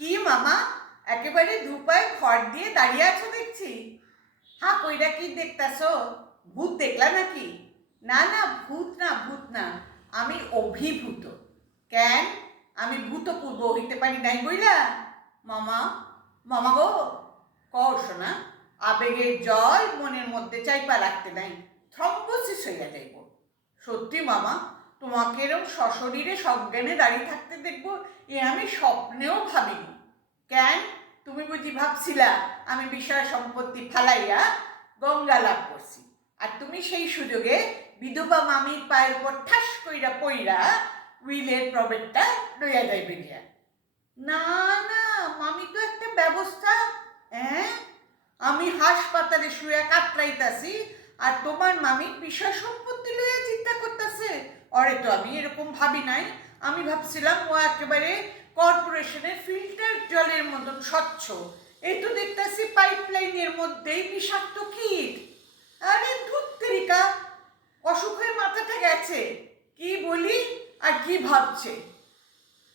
কি মামা, একেবারে দুপায়ে খড় দিয়ে দাঁড়িয়ে আছো দেখছি। হ্যাঁ, কইরা কি দেখতাছো? ভূত দেখলা নাকি? না না, ভূত না, ভূত না, আমি অভিভূত। কেন? আমি ভূতপূর্ব হইতে পারি নাই বইলা? মামা, মামা গো, কও শোনা, আবেগের জল মনের মধ্যে চাইপা রাখতে নাই, থ্রম্বোসিস হইয়া যাইব। সত্যি মামা, তোমাকে এরকম সশরীরে সজ্ঞানে দাঁড়িয়ে থাকতে দেখবো, এ আমি স্বপ্নেও ভাবিনি। কেন? তুমি বুঝি ভাবছিলা আমি বিষয় সম্পত্তি ফালাইয়া গঙ্গা লাভ করছি, আর তুমি সেই সুযোগে বিধবা মামির পায়ের উপর ঠাস কইরা পইরা উইলের প্রবেটটা লইয়া যাইবে গিয়া। না না, মামি তো একটা ব্যবস্থা। হ্যাঁ, আমি হাসপাতালে শুয়ে কাতরাইতাছি, আর তোমার মামি বিষয় সম্পত্তি লইয়া চিন্তা করতেছে। অরে তো আমি এরকম ভাবি নাই। আমি ভাবছিলাম ও একেবারে কর্পোরেশনের ফিল্টার জলের মতন স্বচ্ছ। এই তো দেখতেছি পাইপলাইনের মধ্যেই বিষাক্ত কীট। আরে ধুত্তেরিকা, অসুখ হয়ে মাথাটা গেছে। কি বলি আর কি ভাবছে।